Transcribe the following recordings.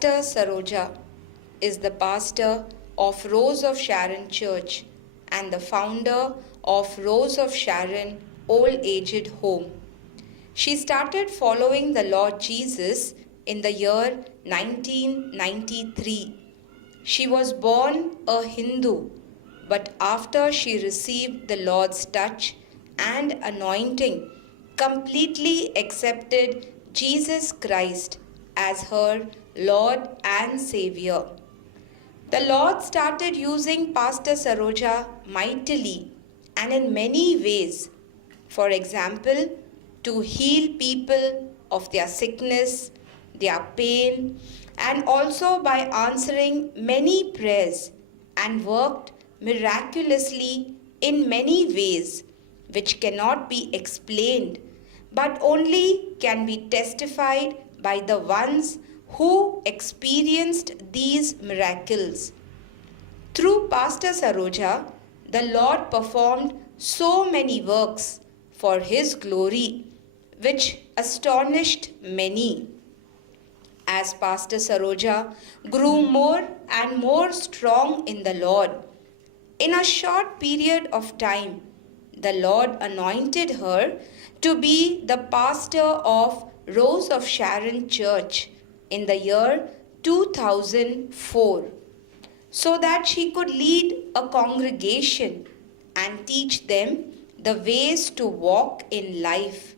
Pastor Saroja is the pastor of Rose of Sharon Church and the founder of Rose of Sharon Old Aged Home. She started following the Lord Jesus in the year 1993. She was born a Hindu, but after she received the Lord's touch and anointing, completely accepted Jesus Christ as her Lord and Savior. The Lord started using Pastor Saroja mightily and in many ways. For example, to heal people of their sickness, their pain, and also by answering many prayers, and worked miraculously in many ways which cannot be explained but only can be testified by the ones who experienced these miracles. Through Pastor Saroja, the Lord performed so many works for His glory, which astonished many. As Pastor Saroja grew more and more strong in the Lord, in a short period of time, the Lord anointed her to be the pastor of Rose of Sharon Church in the year 2004, so that she could lead a congregation and teach them the ways to walk in life,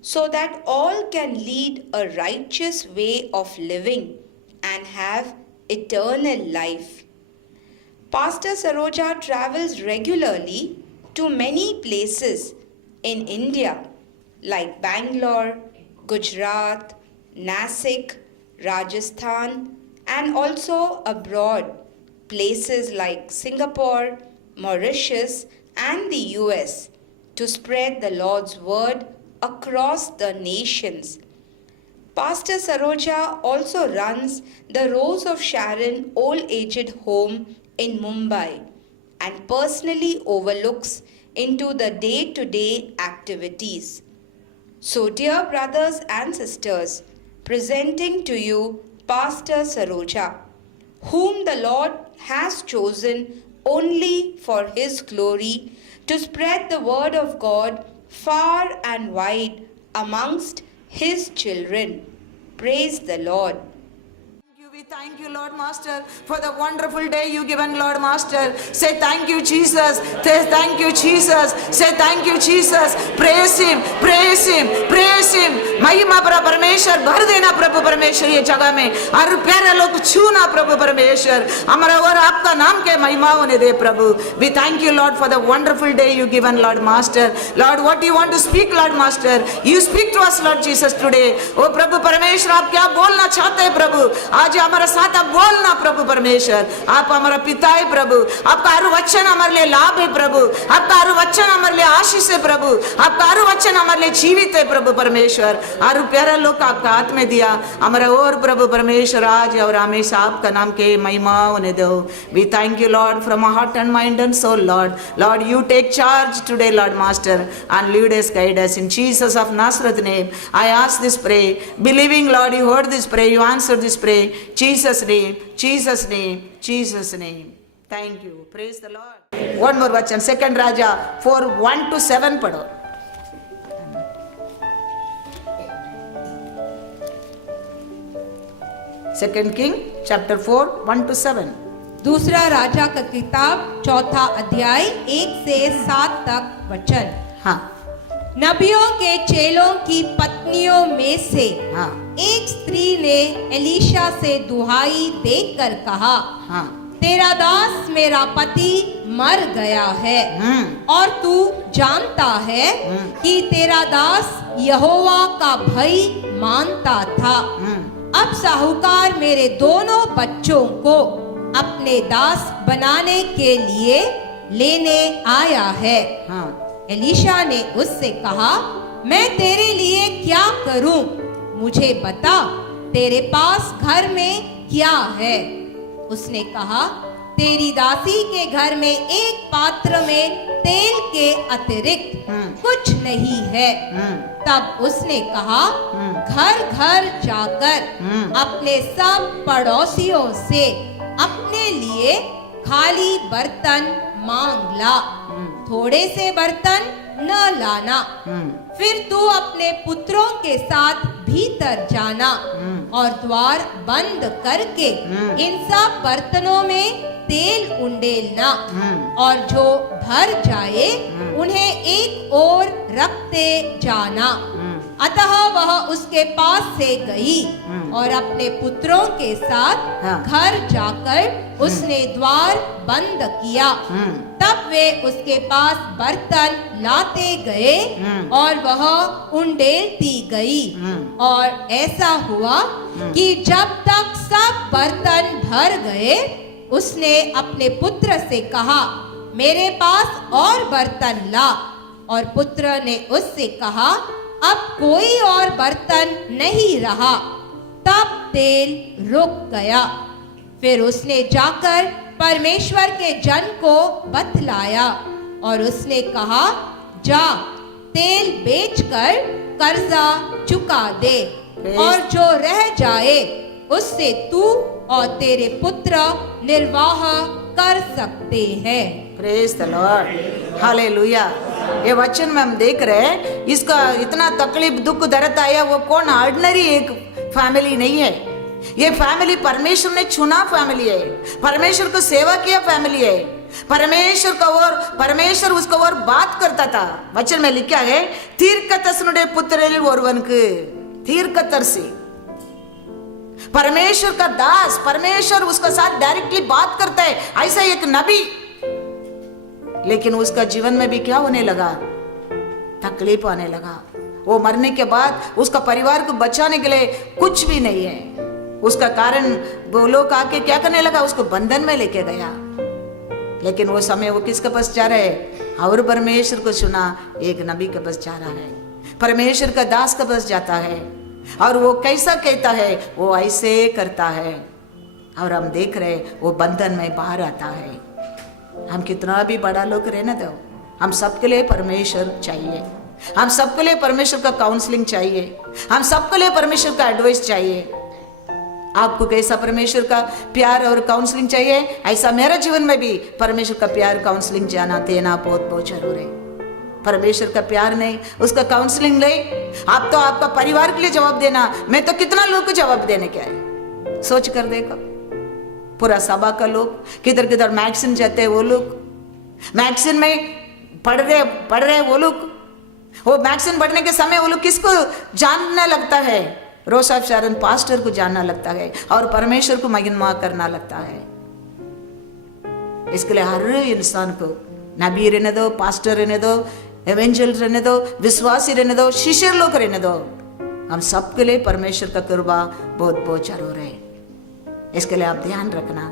so that all can lead a righteous way of living and have eternal life. Pastor Saroja travels regularly to many places in India like Bangalore, Gujarat, Nasik, Rajasthan, and also abroad, places like Singapore, Mauritius, and the US, to spread the Lord's word across the nations. Pastor Saroja also runs the Rose of Sharon Old Aged Home in Mumbai and personally overlooks into the day-to-day activities. So, dear brothers and sisters, presenting to you Pastor Saroja, whom the Lord has chosen only for His glory to spread the word of God far and wide amongst His children. Praise the Lord. We thank you, Lord Master, for the wonderful day you given, Lord Master. Say thank you, Jesus. Say thank you, Jesus. Say thank you, Jesus. Praise Him, praise Him, praise Him. महिमा परमेश्वर भर देना प्रभु परमेश्वर ये जगह में और प्यारे लोग छूना प्रभु परमेश्वर हमारा और आपका नाम के महिमा होने दे प्रभु. We thank you, Lord, for the wonderful day you given, Lord Master. Lord, what you want to speak, Lord Master, you speak to us, Lord Jesus, today. ओ प्रभु परमेश्वर आप क्या बोलना चाहते हैं प्रभु? आज हमारा साथ आप बोलना प्रभु परमेश्वर. आप हमारा पिता है प्रभु. आपका हर वचन हमारे लिए लाभ है प्रभु. आपका हर वचन हमारे लिए आशीष है प्रभु. आपका हर वचन हमारे लिए जीवित है प्रभु परमेश्वर. हर प्यारा लोग आपका हाथ में दिया हमारा और प्रभु परमेश्वर आज और हमेशा आपका नाम के महिमा होने दो. We thank you, Lord, from our heart and mind and soul, Lord. Lord, you take charge today, Lord Master, and lead us, guide us. In Jesus of Nazareth name, I ask this pray, believing, Lord, you heard this prayer, you answered this prayer. Jesus name, Jesus name, Jesus name. Thank you. Praise the Lord. One more vachan. Second Raja 4:1-7 padho. Second King chapter 4:1-7. दूसरा राजा का किताब चौथा अध्याय 1 से 7 तक वचन. हाँ. नबियों के चेलों की पत्नियों में से हाँ. एक स्त्री ने एलीशा से दुहाई देकर कहा, हाँ. तेरा दास मेरा पति मर गया है और तू जानता है कि तेरा दास यहोवा का भय मानता था. अब साहूकार मेरे दोनों बच्चों को अपने दास बनाने के लिए लेने आया है. हाँ. एलीशा ने उससे कहा, मैं तेरे लिए क्या करूं? मुझे बता, तेरे पास घर में क्या है? उसने कहा, तेरी दासी के घर में एक पात्र में तेल के अतिरिक्त कुछ नहीं है। तब उसने कहा, घर घर जाकर अपने सब पड़ोसियों से अपने लिए खाली बर्तन मांग ला, थोड़े से बर्तन न लाना। फिर तू अपने पुत्रों के साथ भीतर जाना और द्वार बंद करके इन सब बर्तनों में तेल उंडेलना, और जो भर जाए उन्हें एक ओर रखते जाना। अतः वह उसके पास से गई और अपने पुत्रों के साथ घर जाकर उसने द्वार बंद किया। तब वे उसके पास बर्तन लाते गए और वह उंडेलती गई। और ऐसा हुआ कि जब तक सब बर्तन भर गए, उसने अपने पुत्र से कहा, मेरे पास और बर्तन ला। और पुत्र ने उससे कहा, अब कोई और बर्तन नहीं रहा। तब तेल रुक गया। फिर उसने जाकर परमेश्वर के जन को बतलाया और उसने कहा, जा तेल बेचकर कर्जा चुका दे, और जो रह जाए उससे तू और तेरे पुत्र निर्वाह कर सकते हैं। Praise the Lord, hallelujah. ये वचन में हम देख रहे हैं, इसका इतना तकलीफ दुख दर्द आया, वो कौन ऑर्डिनरी एक फैमिली नहीं है। ये फैमिली परमेश्वर ने चुना फैमिली है, परमेश्वर को सेवा किया फैमिली है। परमेश्वर का और परमेश्वर उसका और बात करता था। वचन में लिखा है, तीर्कतसनुडे पुत्ररिल ओरुवनुक्कु तीर्कतर्सी, परमेश्वर का दास, परमेश्वर उसका साथ डायरेक्टली बात करता है, ऐसा एक नबी। लेकिन उसका जीवन में भी क्या होने लगा, तकलीफ आने लगा। वो मरने के बाद उसका परिवार को बचाने के लिए कुछ भी नहीं है। उसका कारण वो लोग आके क्या करने लगा, उसको बंधन में लेके गया। लेकिन वो समय वो किसके पास जा रहे हैं, और परमेश्वर को चुना एक नबी के पास जा रहा है, परमेश्वर का दास के पास जाता है। और वो कैसा कहता है, वो ऐसे करता है। और हम देख रहे वो बंधन में बाहर आता है। हम कितना भी बड़ा लोग रहने दो, हम सबके लिए परमेश्वर चाहिए। हम सबके लिए परमेश्वर का काउंसलिंग चाहिए। हम सबके लिए परमेश्वर का एडवाइस चाहिए। आपको कैसा परमेश्वर का प्यार और काउंसलिंग चाहिए, ऐसा मेरे जीवन में भी परमेश्वर का प्यार काउंसलिंग जाना देना बहुत बहुत जरूर है। परमेश्वर का प्यार नहीं, उसका काउंसलिंग नहीं, आप तो आपका परिवार के लिए जवाब देना, मैं तो कितना लोग को जवाब देने क्या है, सोच कर देखो। पूरा सभा का लोग किधर किधर मैगजीन जाते हैं, वो लोग मैगजीन में पढ़ रहे वो लोग, वो मैगजीन पढ़ने के समय वो लोग किसको जानने लगता है, रोज ऑफ शारोन पास्टर को जानना लगता है और परमेश्वर को महिमा करना लगता है। इसके लिए हर इंसान को नबी रहने दो, पास्टर रहने दो, एवेंजल रहने दो, विश्वासी रहने दो, शिष्य लोग रहने दो, हम सबके लिए परमेश्वर का कृपा बहुत बहुत जरूर है। इसके लिए आप ध्यान रखना,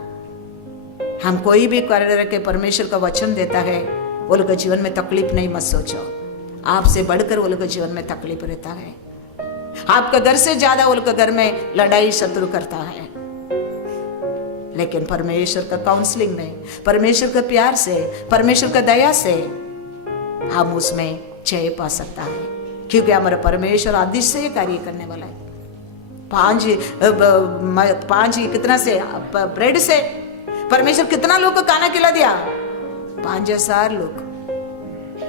हम कोई भी कार्य के परमेश्वर का वचन देता है, वो लोग के जीवन में तकलीफ नहीं मत सोचो। आपसे बढ़कर वो लोग के जीवन में तकलीफ रहता है। आपका घर से ज्यादा वो लोग के घर में लड़ाई शत्रु करता है। लेकिन परमेश्वर का काउंसलिंग में, परमेश्वर का प्यार से, परमेश्वर का दया से हम उसमें जय पा सकता है, क्योंकि हमारा परमेश्वर अतिशय कार्य करने वाला है। पांच कितना से ब्रेड से परमेश्वर कितना लोग को खाना खिला दिया, 5000 लोग।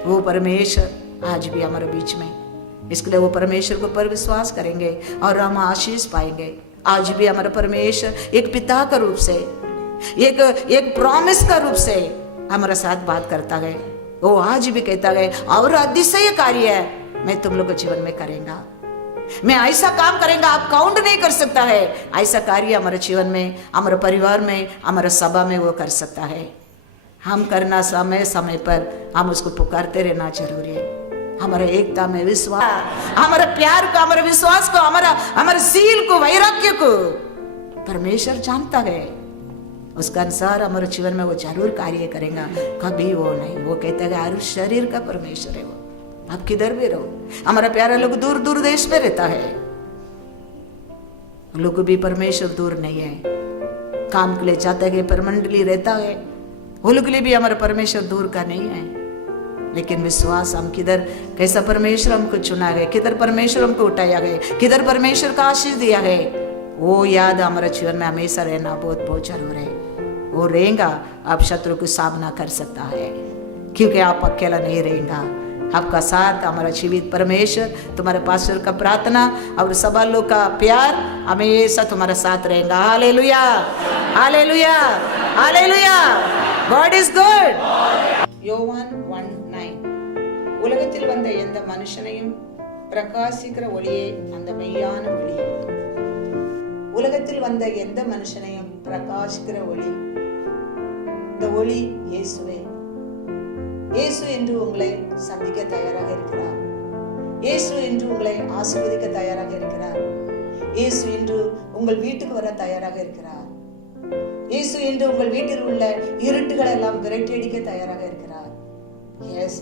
वो परमेश्वर आज भी हमारे बीच में, इसके लिए वो परमेश्वर के ऊपर विश्वास करेंगे और हम आशीष पाएंगे। आज भी हमारा परमेश्वर एक पिता का रूप से, एक प्रॉमिस का रूप से हमारे साथ बात करता है। वो आज भी कहता है, और अतिशय कार्य है मैं तुम लोग के जीवन में करेंगा, मैं ऐसा काम करेंगे आप काउंट नहीं कर सकता है। ऐसा कार्य हमारे जीवन में, हमारे परिवार में, हमारे सभा में वो कर सकता है। हम करना समय समय पर हम उसको पुकारते रहना जरूरी है। हमारा एकता में विश्वास, हमारा प्यार को, हमारे विश्वास को, हमारे सील को, वैराग्य को परमेश्वर जानता है। उसका अनुसार हमारे जीवन में वो जरूर कार्य करेगा, कभी वो नहीं। वो कहता है हर शरीर का परमेश्वर है वो। आप किधर भी रहो, हमारा प्यारा लोग दूर दूर देश में रहता है, लोग भी परमेश्वर दूर नहीं है। काम के लिए जाता है, परमानेंटली रहता है। उन के लिए भी हमारा परमेश्वर दूर का नहीं है, लेकिन विश्वास हम किधर, कैसा परमेश्वर हमको चुना है, किधर परमेश्वर हमको उठाया है, किधर परमेश्वर का आशीष दिया है, वो याद हमारे जीवन में हमेशा रहना बहुत बहुत जरूर है। वो रहेगा, आप शत्रु को सामना कर सकता है, क्योंकि आप अकेला नहीं रहेगा। आपका साथ हमारा जीवित परमेश्वर, तुम्हारे पास्टर का प्रार्थना और सभा लोग का प्यार हमेशा तुम्हारा साथ रहेगा। Hallelujah, hallelujah, hallelujah. God is good. யோவான் 1:9 உலகத்தில் வந்த எந்த மனுஷனையும் பிரகாசிக்கிற ஒளியே அந்த மெய்யான ஒளி. உலகத்தில் வந்த எந்த மனுஷனையும் பிரகாசிக்கிற ஒளி, இந்த ஒளி இயேசுவே. இயேசு என்று உங்களை சந்திக்க தயாராக இருக்கிறார். இயேசு என்று உங்களை ஆசீர்வதிக்க தயாராக இருக்கிறார். இயேசு என்று உங்கள் வீட்டுக்கு வர தயாராக இருக்கிறார். இயேசு என்று உங்கள் வீட்டில் உள்ள இருட்டுகளை எல்லாம் விரட்டி अடிக்க தயாராக இருக்கிறார். यस,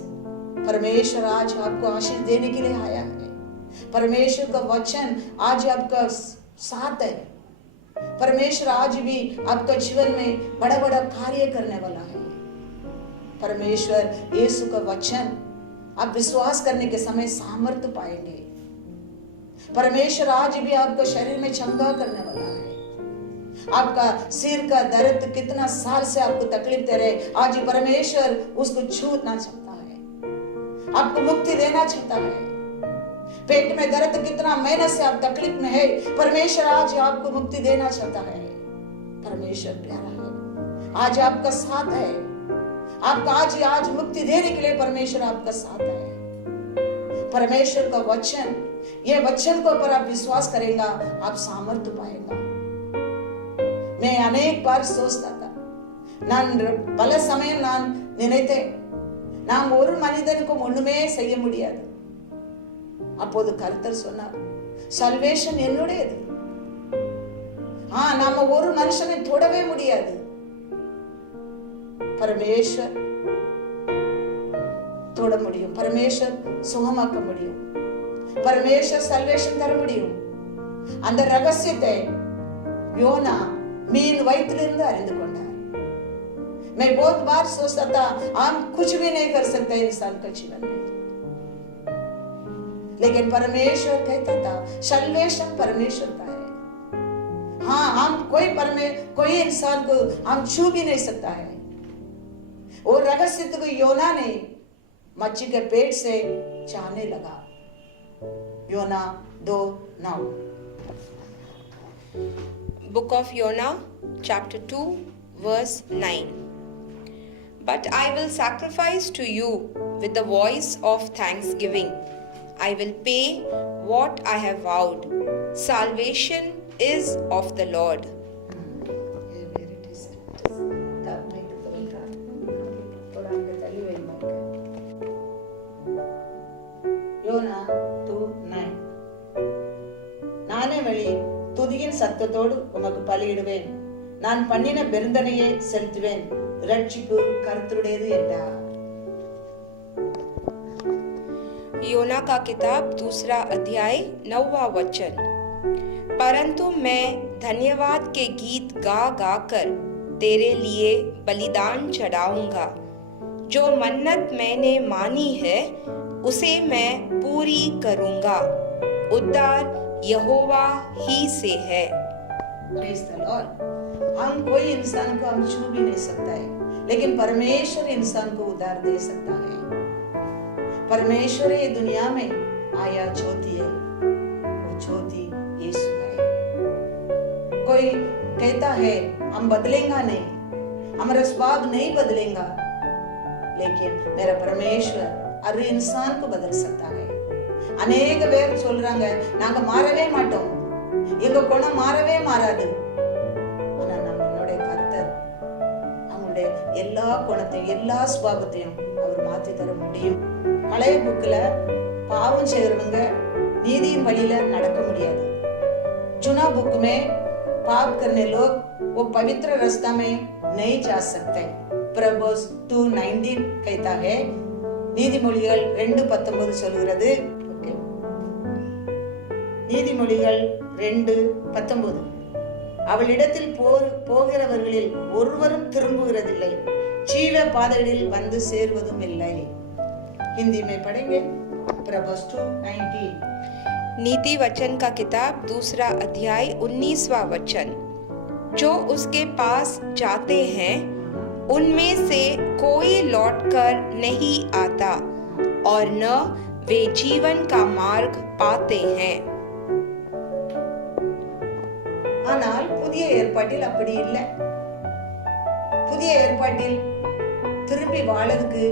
परमेश्वर आज आपको आशीष देने के लिए आया है। परमेश्वर का वचन आज आपका साथ है। परमेश्वर आज भी आपका जीवन में बड़ा बड़ा कार्य करने वाला है। परमेश्वर यीशु का वचन आप विश्वास करने के समय सामर्थ्य पाएंगे। परमेश्वर आज भी आपका शरीर में चंगा करने वाला है। आपका सिर का दर्द कितना साल से आपको तकलीफ दे रहे, आज परमेश्वर उसको छूना चाहता है, आपको मुक्ति देना चाहता है। पेट में दर्द कितना महीने से आप तकलीफ में है, परमेश्वर आज आपको मुक्ति देना चाहता है। परमेश्वर प्यारा है, आज आपका साथ है। आपका आज मुक्ति देने के लिए परमेश्वर आपका साथ है। परमेश्वर का वचन, ये वचन को ऊपर आप विश्वास करेगा, आप सामर्थ्य पाएगा। मैं अनेक बार सोचता था, நான் பல சமயம் நான் நினைத்தேன், நாம் ஒரு மனிதனுக்கு ஒண்ணுமே செய்ய முடியாது. அப்போது கர்த்தர் சொன்னார், சல்வேஷன் என்னுடையது. நாம ஒரு மனுஷனை தொடவே முடியாது. परमेश्वर तोड़ मुड़ियों, परमेश्वर सुखमाक्क मुड़ियों, परमेश्वर सल्वेशन तर मुड़ियों। अंद रहस्यத்தை யோனா மீன் வயிற்றிலிருந்து அறிந்து கொண்டார்। मैं बहुत बार सोचता था हम कुछ भी नहीं कर सकते इंसान के जीवन में, लेकिन परमेश्वर कहता था सल्वेशन परमेश्वर का है। हम कोई इंसान को हम छू भी नहीं सकता है। और रहस्य को योना ने मच्छी के पेट से जाने लगा। योना 2:9। Book of Jonah, chapter 2, verse 9. But I will sacrifice to you with the voice of thanksgiving. I will pay what I have vowed. Salvation is of the Lord. Jonah 2:9. நானே வழி துதியின் சத்தத்தோடு உமக்கு பலியிடுவேன், நான் பண்ணின பெருந்தனையை செலுத்துவேன், ரட்சிப்பு கர்த்தருடையது என்றார்। योना का किताब 2 अध्याय 9वां वचन। परंतु मैं धन्यवाद के गीत गा गा कर तेरे लिए बलिदान चढ़ाऊंगा। जो मन्नत मैंने मानी है उसे मैं पूरी करूंगा। उद्धार यहोवा ही से है। Praise the Lord. हम कोई इंसान को हम छू भी नहीं सकता है, लेकिन परमेश्वर इंसान को उद्धार दे सकता है। परमेश्वर ये दुनिया में आया ज्योति है, वो ज्योति यीशु है। कोई कहता है हम बदलेगा नहीं, हमारा स्वभाव नहीं बदलेगा, लेकिन मेरा परमेश्वर हर इंसान को बदल सकता है। अनेक பேர் சொல்றாங்க நாங்க மாறவே மாட்டோம், எங்க குணம் மாறவே மாறாது. ஆனா நம்மளுடைய கர்த்தர் அவருடைய எல்லா குணத்தையும் எல்லா சுபாவத்தையும் அவர் மாற்றி தர முடியும்। பழைய புக்ல பாவம் செய்யறவங்க நீதியின் வழியில நடக்க முடியாது। चुना बुक में पाप करने लोग वो पवित्र रास्ता में नहीं जा सकते। प्रभुस 2:19 कहता है, நீதிமொழிகள் 2:19 சொல்கிறது। நீதிமொழிகள் 2:19 அவளிடத்தில் போகிறவர்களில் ஒருவரும் திரும்புகிறதில்லை, ஜீவ பாதைகளில் வந்து சேர்வதும் இல்லை. हिंदी में पढ़ेंगे प्रभुस 2:19। नीति वचन का किताब 2 अध्याय 19वां वचन। जो उसके पास जाते हैं उनमें से कोई लौटकर नहीं आता और न वे जीवन का मार्ग पाते हैं। ஆனால் புதிய ஏற்பாட்டில் அப்படி இல்லை. புதிய ஏற்பாட்டில் திரும்பி வாழறதுக்கு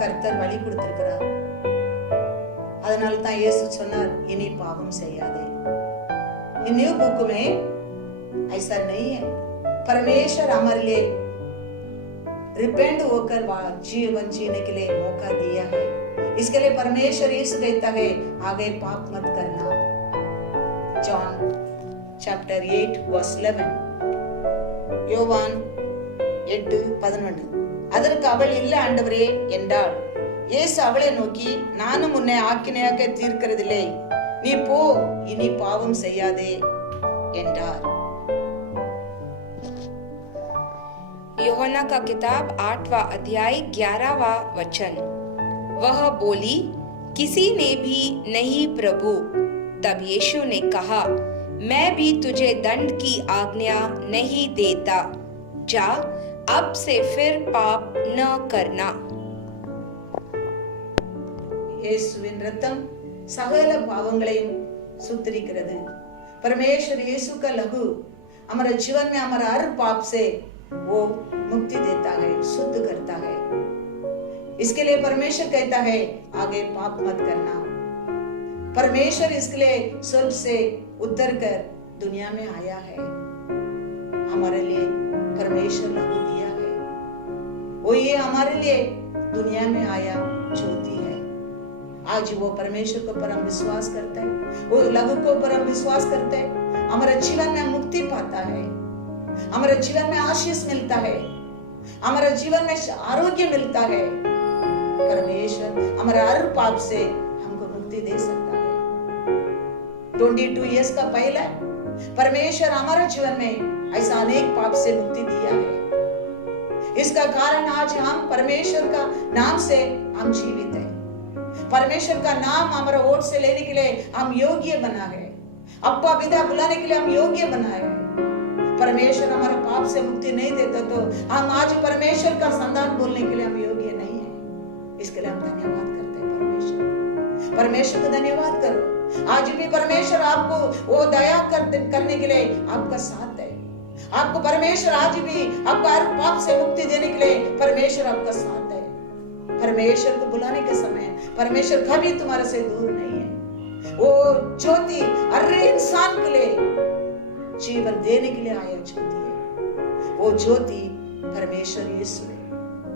கர்த்தர் வழி கொடுத்திருக்கிறார். அதனால தான் இயேசு சொன்னார், இனி பாவம் செய்யாதே. न्यू बुक में ऐसा नहीं है। परमेश्वर हमारे लिए रिपेंट होकर जीवन जीने के लिए मौका दिया है। इसके लिए परमेश्वर यीशु कहता है, आगे पाप मत करना। John chapter 8 verse 11। யோவான் 8:11। அதற்கு அவள் இல்லை ஆண்டவரே என்றாள். இயேசு அவளை நோக்கி, நானும் உன்னை ஆக்கினையாக தீர்க்கிறதில்லை, நீ போ, இனி பாவம் செய்யாதே என்றார். यूहन्ना का किताब 8वां अध्याय 11वां वचन। वह बोली, किसी ने भी नहीं प्रभु। तब यीशु ने कहा, मैं भी तुझे दंड की आज्ञा नहीं देता, जा अब से फिर पाप न करना। இயேசுவின் இரத்தம் சகல பாவங்களையும் சுத்திரிக்கிறது। परमेश्वर यीशु का लहू हमारे जीवन में हमारा हर पाप से वो मुक्ति देता है, शुद्ध करता है। इसके लिए परमेश्वर कहता है, आगे पाप मत करना। परमेश्वर इसके लिए स्वर्ग से उतर कर दुनिया में आया है, हमारे लिए परमेश्वर लहू दिया है। वो ये हमारे लिए दुनिया में आया ज्योति है। आज वो परमेश्वर को पर हम विश्वास करते हैं, वो लहू को पर हम विश्वास करते हैं, हमारे जीवन में मुक्ति पाता है, हमारे जीवन में आशीष मिलता है, हमारे जीवन में आरोग्य मिलता है। परमेश्वर हमारे हर पाप से हमको मुक्ति दे सकता है। 22 इयर्स का पहला परमेश्वर हमारे जीवन में ऐसा अनेक पाप से मुक्ति दिया है। इसका कारण आज हम परमेश्वर का नाम से हम जीवित हैं। परमेश्वर का नाम हमारा वोट से लेने के लिए हम योग्य बना है, अब्बा पिता बुलाने के लिए हम योग्य बना है। परमेश्वर हमारा पाप से मुक्ति नहीं देता तो हम आज परमेश्वर का संतान बोलने के लिए हम योग्य नहीं है। इसके लिए हम धन्यवाद करते हैं परमेश्वर को धन्यवाद करो। आज भी परमेश्वर आपको वो दया करने के लिए आपका साथ है। आपको परमेश्वर आज भी आपका हर पाप से मुक्ति देने के लिए परमेश्वर आपका साथ है। परमेश्वर को बुलाने के समय परमेश्वर कभी तुम्हारे से दूर नहीं है। वो ज्योति हर इंसान के लिए जीवन देने के लिए आया ज्योति है, वो ज्योति परमेश्वर यीशु है।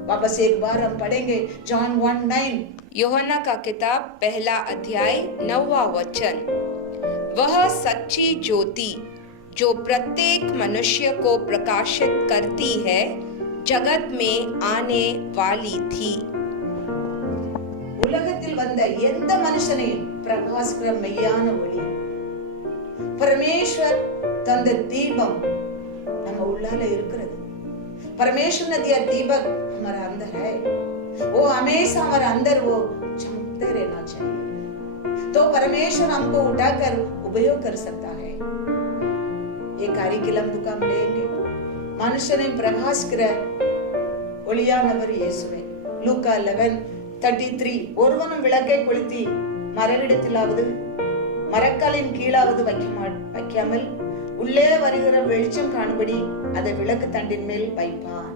वापस एक बार हम पढ़ेंगे जॉन 1:9। यूहन्ना का किताब 1 अध्याय 9वां वचन। वह सच्ची ज्योति जो प्रत्येक मनुष्य को प्रकाशित करती है जगत में आने वाली थी। உலகத்தில் வந்த எந்த மனுஷனையும் பிரகாசிக்கிற மெய்யான ஒளி परमेश्वर தந்த தீபம் நம்ம உள்ளால இருக்கிறது। परमेश्वर ने दिया दीपक हमारा अंदर है, वो हमेशा हमारे अंदर वो चमकते रहना चाहिए। तो परमेश्वर हमको उठाकर उपयोग कर सकता है। एक அரிக்கிலம்பு का हम लेंगे, மனுஷனை பிரகாசிக்கிற ஒளியானவர் இயேசுவே। லூக்கா 11:33 ஒருவனும் விளக்கை கொளுத்தி மரவிடத்திலாவது மரக்காலின் கீழாவது வைக்காமல் உள்ளே வருகிற வெளிச்சம் காணும்படி அதை விளக்கு தண்டின் மேல் வைப்பான்।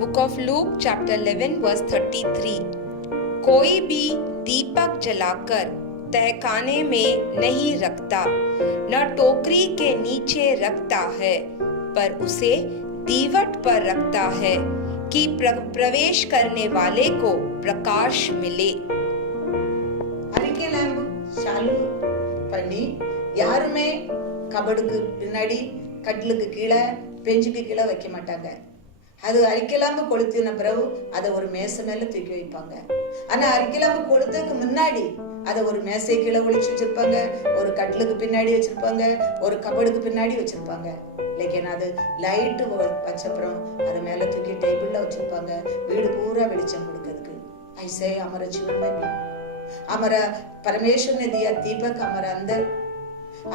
Book of Luke chapter 11 verse 33। कोई भी दीपक जलाकर तहखाने में नहीं रखता, न टोकरी के नीचे रखता है, पर उसे दीवट पर रखता है कि प्रवेश करने वाले को प्रकाश मिले। அரிக்கேலம்பு சாலு பண்ணி யாருமே கபடுக்கு பின்னாடி கட்டிலுக்கு கீழே பெஞ்சுக்கு கீழே வைக்க மாட்டாங்க। அது அரிக்கலாம்பு கொளுத்தின பிறகு அதை ஒரு மேசை மேல தூக்கி வைப்பாங்க। ஆனா அரிக்கலாம்பு கொளுத்துக்கு முன்னாடி அதை ஒரு மேசை கீழே ஒளிச்சு வச்சிருப்பாங்க, ஒரு கட்டிலுக்கு பின்னாடி வச்சிருப்பாங்க, ஒரு கபடுக்கு பின்னாடி வச்சிருப்பாங்க. लेकिन அது லைட் வச்சப்புறம் அது மேல தூக்கி டேபிள்ல வச்சிருப்பாங்க, வீடு பூரா வெளிச்சம் கொடுக்கிறதுக்கு. ऐसे हमारे जीवन में भी हमारा परमेश्वर ने दिया दीपक हमारे अंदर,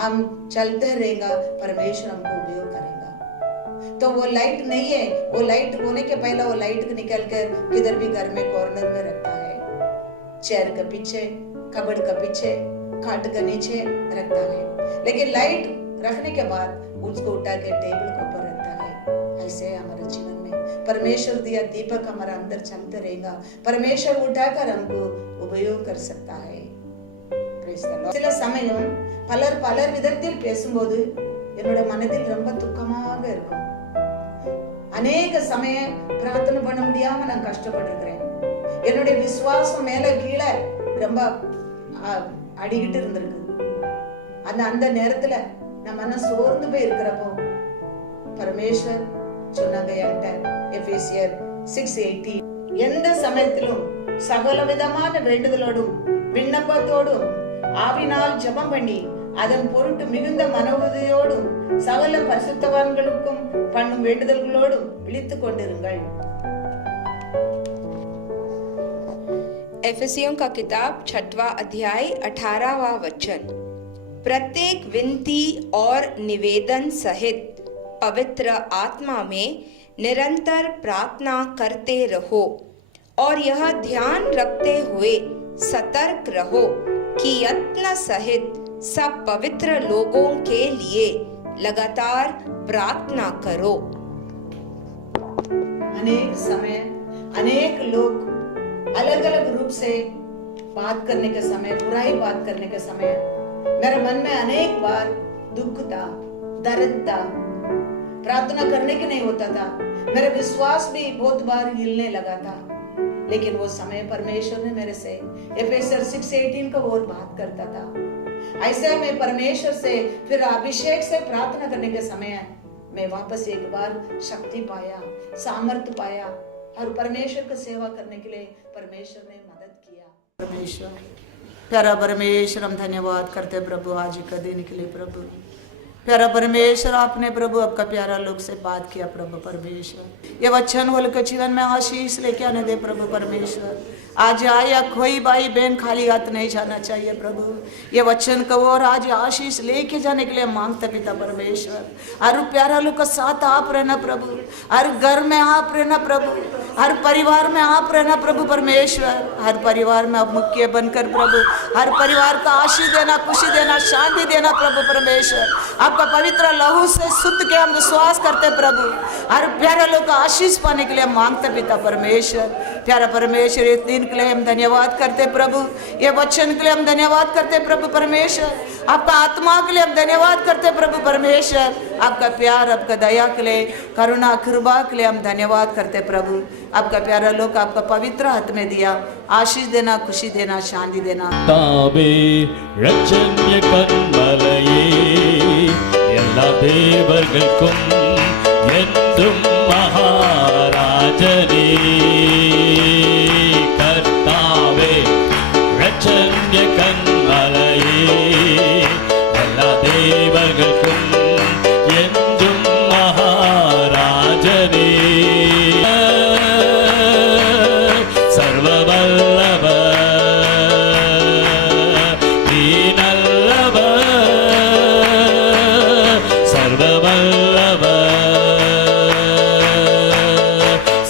हम चलते रहेगा, परमेश्वर हमको उपयोग करेगा। तो वो लाइट नहीं है, वो लाइट होने के पहले वो लाइट को निकल कर किधर भी घर में कॉर्नर में रखता है, चेयर के पीछे, कबड़ के पीछे, खाट के नीचे रखता है। लेकिन लाइट रखने के बाद उसको उठा के टेबल के ऊपर रखता है। ऐसे हमारे जीवन में परमेश्वर दिया दीपक हमारा अंदर चलते रहेगा, परमेश्वर उठाकर हमको उपयोग कर सकता है। சில சமயம் பலர் விதத்தில் பேசும்போது என்னோட மனதில் ரொம்ப துக்கமாக இருக்கும். அநேக சமயம் பிரார்த்தனை பண்ண முடியாம நான் கஷ்டப்பட்டிருக்கிறேன். என்னுடைய விசுவாசம் மேல கீழே ரொம்ப அடிக்கிட்டு இருந்திருக்கு. அந்த நேரத்துல நம்ம என்ன சோர்ந்து போய் இருக்கிறப்போ பரமேஸ்வர் சொன்னாங்க என்கிட்ட, எபேசியர் 6:18, எந்த சமயத்திலும் சகல விதமான வேண்டுதலோடும் விண்ணப்பத்தோடும் ஆவினால் ஜெபம் பண்ணி அதன் பொருட்டு மிகுந்த மனோதியோடும் சகல பரிசுத்தவான்களுக்கும் பண்ணும் வேண்டுதல்களோடும் விழித்துக் கொண்டிருங்கள். एफिसियों का किताब 6वां अध्याय 18वां वचन, प्रत्येक विनती और निवेदन सहित पवित्र आत्मा में निरंतर प्रार्थना करते रहो और यह ध्यान रखते हुए सतर्क रहो कि यत्न सहित सब पवित्र लोगों के लिए लगातार प्रार्थना करो। अनेक समय अनेक लोग अलग अलग रूप से बात करने के समय, बुराई बात करने के समय मेरे मन में अनेक बार दुख था, दर्द था, प्रार्थना करने के नहीं होता था, मेरा विश्वास भी बहुत बार हिलने लगा था। लेकिन वो समय परमेश्वर ने मेरे से एफेसर 6:18 का और बात करता था। ऐसे में परमेश्वर से फिर अभिषेक से प्रार्थना करने के समय मैं वापस एक बार शक्ति पाया, सामर्थ्य पाया और परमेश्वर की सेवा करने के लिए परमेश्वर ने मदद किया। परमेश्वर, प्यारा परमेश्वर, हम धन्यवाद करते प्रभु आज का दिन के लिए। प्रभु प्यारा परमेश्वर, आपने प्रभु आपका प्यारा लोग से बात किया। प्रभु परमेश्वर, ये वचन होल के जीवन में आशीष लेके आने दे प्रभु परमेश्वर। आज आया कोई भाई बहन खाली हाथ नहीं जाना चाहिए प्रभु। ये वचन को और आज आशीष लेके जाने के लिए मांगते पिता परमेश्वर। हर प्यारा लोग का साथ आप रहना प्रभु, हर घर में आप रहना प्रभु, हर परिवार में आप रहना प्रभु परमेश्वर। हर परिवार में आप मुख्य बनकर प्रभु हर परिवार का आशीष देना, खुशी देना, शांति देना प्रभु परमेश्वर। आपका पवित्र लहू से शुद्ध के हम विश्वास करते प्रभु। हर प्यारा लोग का आशीष पाने के लिए मांगते पिता परमेश्वर। प्यारा परमेश्वर, इस दिन के लिए हम धन्यवाद करते प्रभु, ये वचन के लिए हम धन्यवाद करते प्रभु परमेश्वर। आपका आत्मा के लिए हम धन्यवाद करते प्रभु परमेश्वर। आपका प्यार, आपका दया के लिए, करुणा कृपा के लिए हम धन्यवाद करते प्रभु। आपका प्यारा लोग आपका पवित्र हाथ में दिया, आशीष देना, खुशी देना, शांति देना। तावे रचन्य कन्मलये எல்லா தேவர்களுக்கும் என்றும் மகாராஜனே கர்த்தாவே ரட்சண்ய கன்மலையே எல்லா தேவர்களுக்கும் என்றும் மகாராஜனே சர்வவல்லவர் நீ நல்லவர் சர்வவல்லவர்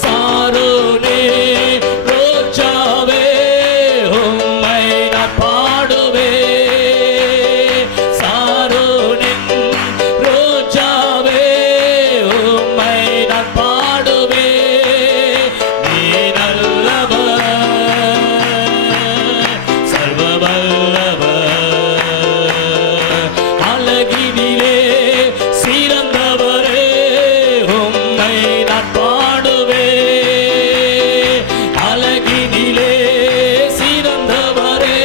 சாரோனே ரோஜாவே உம்மை நான் பாடுவே சாரோனின் ரோஜாவே உம்மை நான் பாடுவே நீ நல்லவர் சர்வவல்லவர் அழகினிலே சிறந்தவரே உம்மை நான் பாடுவே அழகினிலே சிறந்தவரே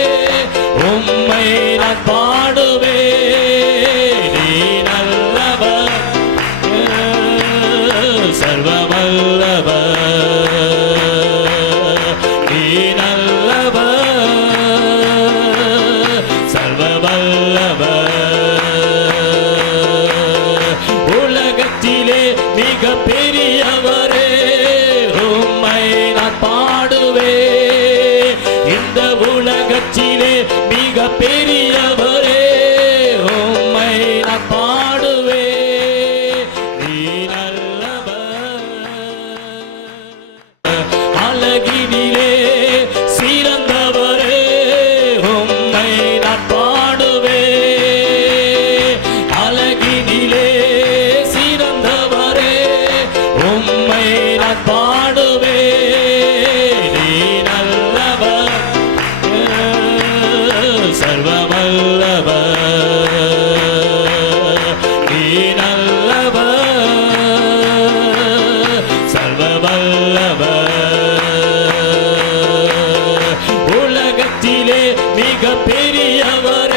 உம்மை நான் பாடுவே நீ நல்லவர் சர்வவல்லவர் நீ நல்லவர் உலகத்திலே மிக பெரியவரே உம்மை நான் பாடுவேன் நீ நல்லவர் அழகினிலே சிறந்தவரே உம்மை நான் பாடுவேன் அழகினிலே சிறந்தவரே உம்மை நான் பாடுவேன் நீ நல்லவர் சர்வவல்லவர் நீ நல்லவர் சர்வவல்லவர் உலகத்திலே மிக பெரியவர்